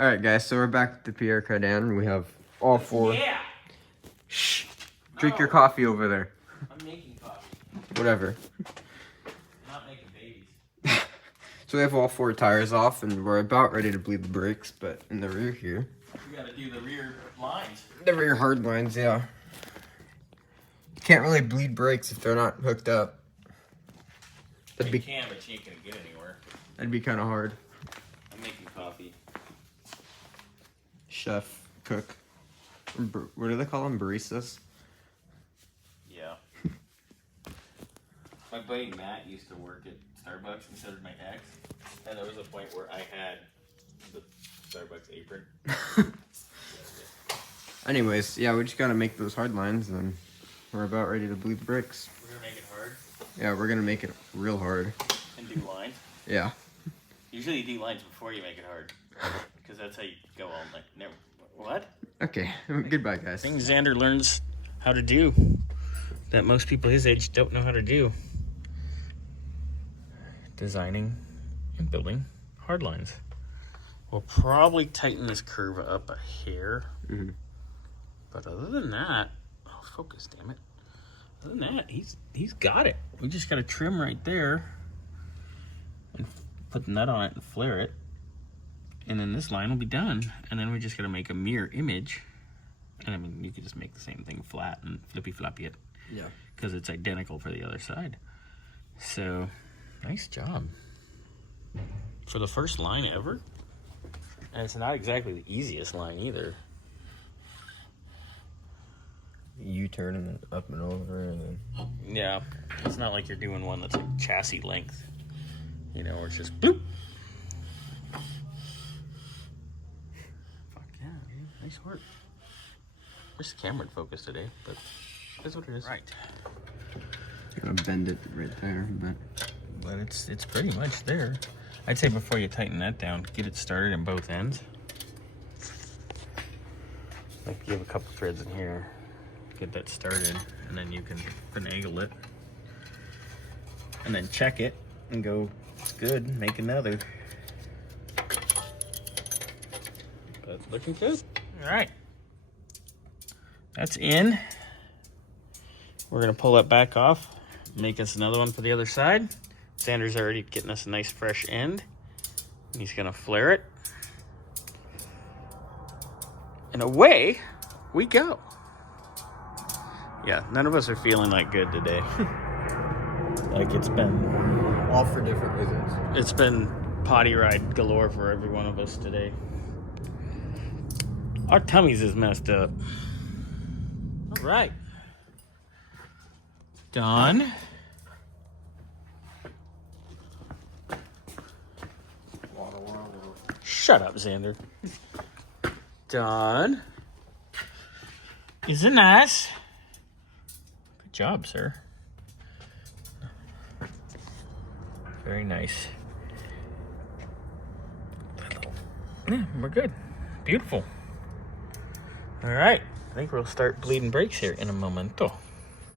Alright guys, so we're back with the Pierre Cardin. We have all four. Yeah. Shh. Drink your coffee over there. I'm making coffee. Whatever. I'm not making babies. So we have all four tires off and we're about ready to bleed the brakes, but in the rear here. We gotta do the rear lines. The rear hard lines, yeah. You can't really bleed brakes if they're not hooked up. You can, but you ain't gonna get anywhere. That'd be kind of hard. I'm making coffee. Chef, cook. What do they call them? Baristas? Yeah. My buddy Matt used to work at Starbucks instead of my ex. And there was a point where I had the Starbucks apron. Anyways, yeah, we just gotta make those hard lines and we're about ready to bleed the brakes. We're gonna make it hard. Yeah, we're gonna make it real hard. And do lines. Yeah. Usually you do lines before you make it hard. Because that's how you go all night. Never. What? Okay, goodbye guys. Things Xander learns how to do that most people his age don't know how to do. Designing and building hard lines. We'll probably tighten this curve up a hair. Mm-hmm. But other than that, oh, focus, damn it. Other than that, he's got it. We just got to trim right there and put the nut on it and flare it. And then this line will be done. And then we just got to make a mirror image. And I mean, you could just make the same thing flat and flippy-floppy it. Yeah. Because it's identical for the other side. So, nice job. For the first line ever. And it's not exactly the easiest line either. U-turn and then up and over and then... Yeah, it's not like you're doing one that's like chassis length. You know, where it's just bloop. Fuck yeah, dude. Nice work. Wish the camera would focus today, but that's what it is. Right. Gonna bend it right there, But it's pretty much there. I'd say before you tighten that down, get it started in both ends. Like you have a couple threads in here. Get that started, and then you can finagle it. And then check it and go, it's good, make another. But looking good. All right. That's in. We're gonna pull that back off, make us another one for the other side. Xander's already getting us a nice fresh end. He's gonna flare it. And away we go. Yeah, none of us are feeling like good today. Like it's been... all for different reasons. It's been potty ride galore for every one of us today. Our tummies is messed up. All right. Done. Shut up, Xander. Done. Isn't nice? Good job, sir. Very nice. Yeah, we're good. Beautiful. All right. I think we'll start bleeding brakes here in a momento.